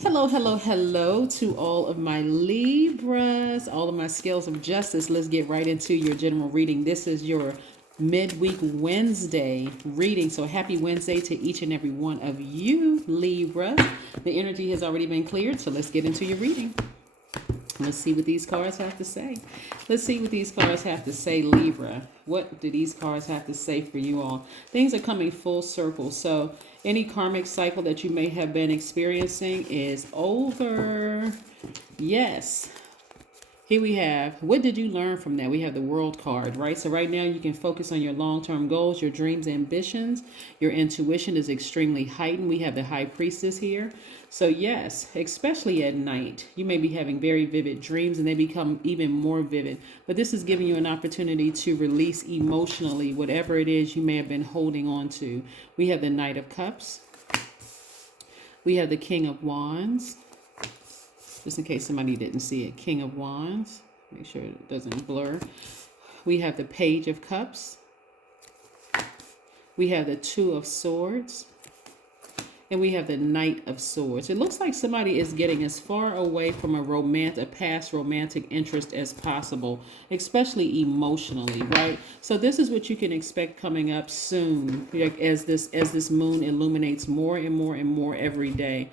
Hello, hello, hello to all of my Libras, all of my scales of justice. Let's get right into your general reading. This is your midweek Wednesday reading. So happy Wednesday to each and every one of you, Libras. The energy has already been cleared, so let's get into your reading. Let's see what these cards have to say. Let's see what these cards have to say, Libra. What do these cards have to say for you all? Things are coming full circle. So any karmic cycle that you may have been experiencing is over. Yes. Here we have, what did you learn from that? We have the world card, right? So right now you can focus on your long-term goals, your dreams, ambitions. Your intuition is extremely heightened. We have the high priestess here. So yes, especially at night, you may be having very vivid dreams and they become even more vivid. But this is giving you an opportunity to release emotionally whatever it is you may have been holding on to. We have the Knight of Cups. We have the King of Wands. Just in case somebody didn't see it, King of Wands. Make sure it doesn't blur. We have the Page of Cups. We have the Two of Swords. And we have the Knight of Swords. It looks like somebody is getting as far away from a past romantic interest as possible, especially emotionally, right? So this is what you can expect coming up soon, as this moon illuminates more and more and more every day.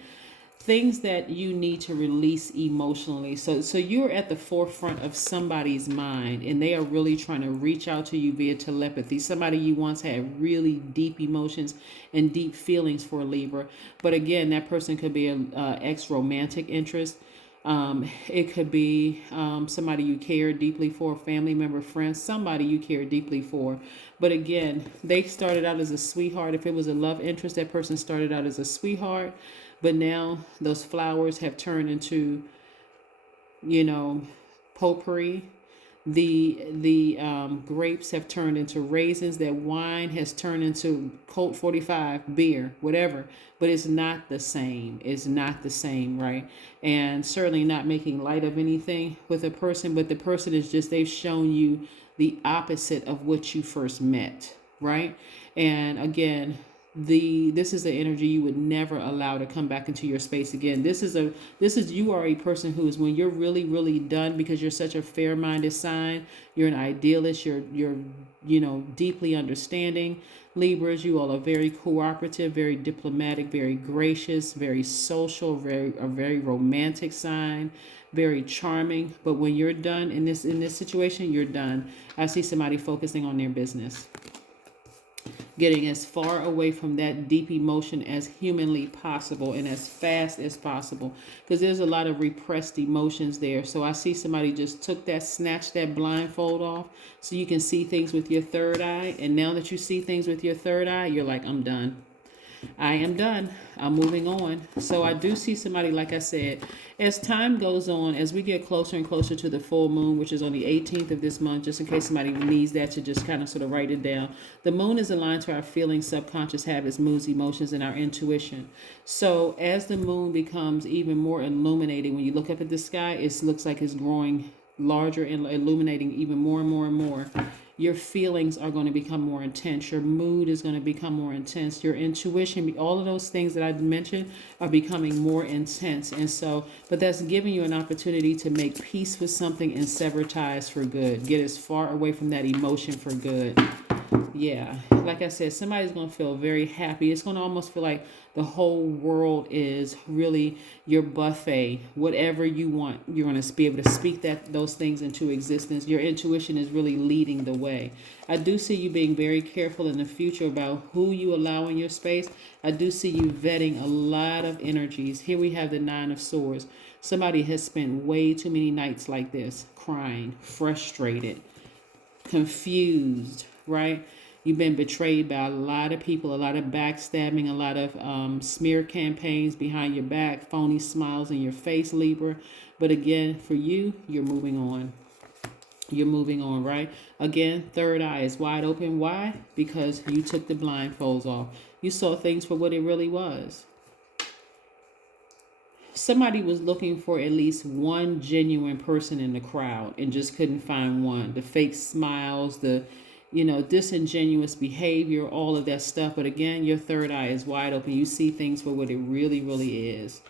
Things that you need to release emotionally. So you're at the forefront of somebody's mind and they are really trying to reach out to you via telepathy. Somebody you once had really deep emotions and deep feelings for, Libra. But again, that person could be an ex-romantic interest. It could be somebody you care deeply for, family member, friend, somebody you care deeply for. But again, they started out as a sweetheart. If it was a love interest, that person started out as a sweetheart. But now those flowers have turned into, potpourri. The grapes have turned into raisins. That wine has turned into Colt 45, beer, whatever. But it's not the same. It's not the same, right? And certainly not making light of anything with a person. But the person is just, they've shown you the opposite of what you first met, right? And again, this is the energy you would never allow to come back into your space again. You are a person who is, when you're really, really done, because you're such a fair-minded sign, you're an idealist, you're deeply understanding. Libras, you all are very cooperative, very diplomatic, very gracious, very social, a very romantic sign, very charming. But when you're done in this situation, you're done. I see somebody focusing on their business, getting as far away from that deep emotion as humanly possible and as fast as possible, because there's a lot of repressed emotions there. So I see somebody just snatched that blindfold off so you can see things with your third eye. And now that you see things with your third eye, you're like, I'm done. I am done. I'm moving on. So I do see somebody, like I said, as time goes on, as we get closer and closer to the full moon, which is on the 18th of this month, just in case somebody needs that to just kind of sort of write it down. The moon is aligned to our feelings, subconscious habits, moods, emotions, and our intuition. So as the moon becomes even more illuminating, when you look up at the sky, it looks like it's growing larger and illuminating even more and more and more. Your feelings are going to become more intense. Your mood is going to become more intense. Your intuition, all of those things that I mentioned are becoming more intense. And so, but that's giving you an opportunity to make peace with something and sever ties for good. Get as far away from that emotion for good. Yeah, like I said, somebody's going to feel very happy. It's going to almost feel like the whole world is really your buffet. Whatever you want, you're going to be able to speak those things into existence. Your intuition is really leading the way. I do see you being very careful in the future about who you allow in your space. I do see you vetting a lot of energies. Here we have the Nine of Swords. Somebody has spent way too many nights like this, crying, frustrated, confused, right? You've been betrayed by a lot of people, a lot of backstabbing, a lot of smear campaigns behind your back, phony smiles in your face, Libra. But again, for you, you're moving on. You're moving on, right? Again, third eye is wide open. Why? Because you took the blindfolds off. You saw things for what it really was. Somebody was looking for at least one genuine person in the crowd and just couldn't find one. The fake smiles, the disingenuous behavior, all of that stuff. But again, your third eye is wide open. You see things for what it really, really is.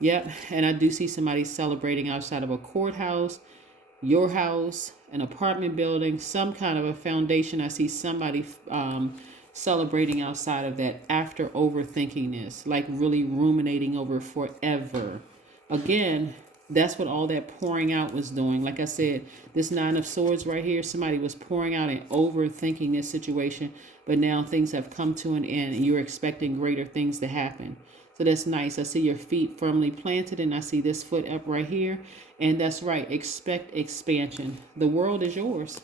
Yep. And I do see somebody celebrating outside of a courthouse, your house, an apartment building, some kind of a foundation. I see somebody celebrating outside of that after overthinking this, like really ruminating over forever. Again, that's what all that pouring out was doing. Like I said, this Nine of Swords right here, somebody was pouring out and overthinking this situation, but now things have come to an end and you're expecting greater things to happen. So that's nice. I see your feet firmly planted and I see this foot up right here. And that's right. Expect expansion. The world is yours.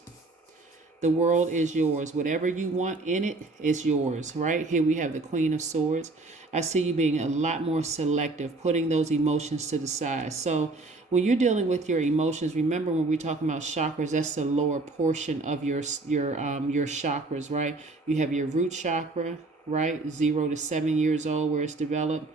The world is yours. Whatever you want in it is yours, right? Here we have the Queen of Swords. I see you being a lot more selective, putting those emotions to the side. So when you're dealing with your emotions, remember when we're talking about chakras, that's the lower portion of your chakras, right? You have your root chakra, right? 0 to 7 years old, where it's developed.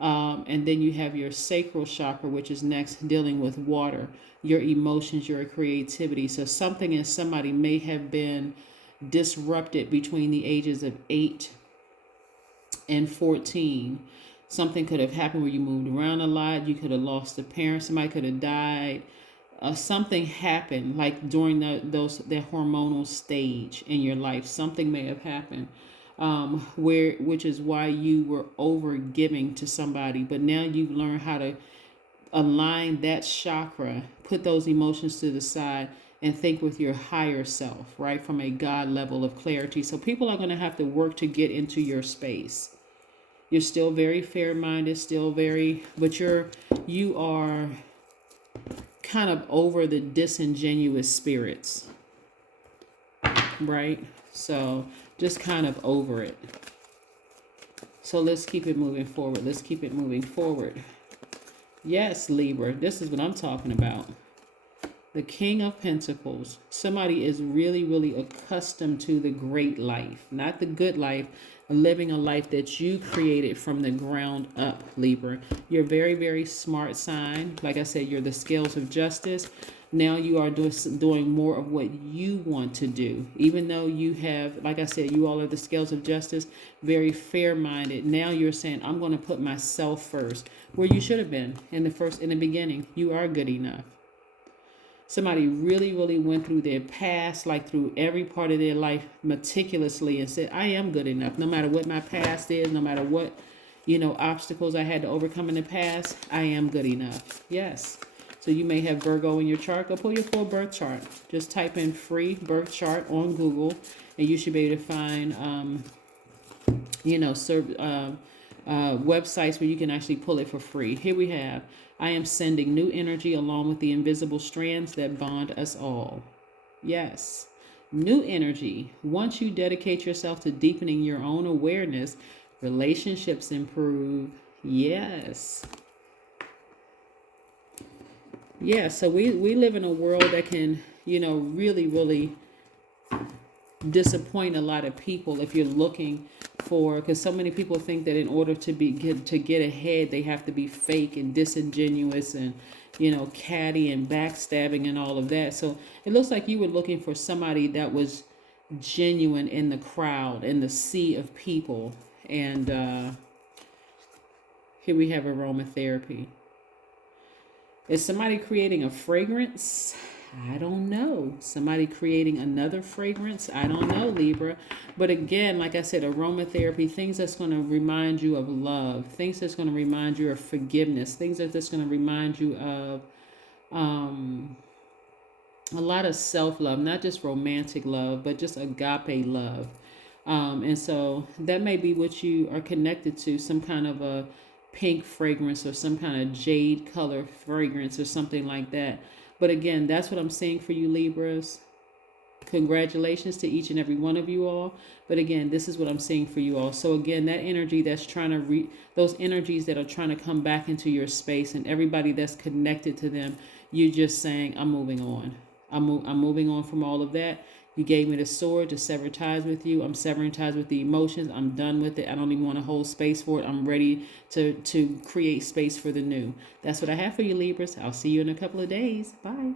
And then you have your sacral chakra, which is next, dealing with water, your emotions, your creativity. So something in somebody may have been disrupted between the ages of 8 and 14. Something could have happened where you moved around a lot. You could have lost a parent. Somebody could have died. Something happened, like during that hormonal stage in your life. Something may have happened. Which is why you were over giving to somebody, but now you've learned how to align that chakra, put those emotions to the side, and think with your higher self, right? From a God level of clarity. So people are going to have to work to get into your space. You're still very fair-minded, but you are kind of over the disingenuous spirits, right? So just kind of over it. So let's keep it moving forward. Yes, Libra, this is what I'm talking about. The King of Pentacles. Somebody is really, really accustomed to the great life, not the good life, living a life that you created from the ground up, Libra. You're a very, very smart sign. Like I said, you're the scales of justice. Now you are doing more of what you want to do. Even though you have, like I said, you all are the scales of justice, very fair-minded. Now you're saying, I'm going to put myself first, where you should have been in the beginning. You are good enough. Somebody really, really went through their past, like through every part of their life meticulously, and said, I am good enough. No matter what my past is, no matter what, obstacles I had to overcome in the past, I am good enough. Yes. So you may have Virgo in your chart. Go pull your full birth chart. Just type in free birth chart on Google, and you should be able to find, websites where you can actually pull it for free. Here we have, I am sending new energy along with the invisible strands that bond us all. Yes. New energy. Once you dedicate yourself to deepening your own awareness, relationships improve. Yes. Yeah, so we live in a world that can, really, really disappoint a lot of people if you're looking for, because so many people think that in order to get ahead, they have to be fake and disingenuous and, catty and backstabbing and all of that. So it looks like you were looking for somebody that was genuine in the crowd, in the sea of people. And here we have aromatherapy. Is somebody creating a fragrance? I don't know. Somebody creating another fragrance? I don't know, Libra. But again, like I said, aromatherapy, things that's going to remind you of love, things that's going to remind you of forgiveness, things that's going to remind you of a lot of self-love, not just romantic love, but just agape love. And so that may be what you are connected to, some kind of a pink fragrance or some kind of jade color fragrance or something like that. But again, that's what I'm seeing for you, Libras. Congratulations to each and every one of you all. But again, this is what I'm seeing for you all. So again, that energy that's trying to those energies that are trying to come back into your space, and everybody that's connected to them, you're just saying, I'm moving on. I'm moving on from all of that. You gave me the sword to sever ties with you. I'm severing ties with the emotions. I'm done with it. I don't even want to hold space for it. I'm ready to create space for the new. That's what I have for you, Libras. I'll see you in a couple of days. Bye.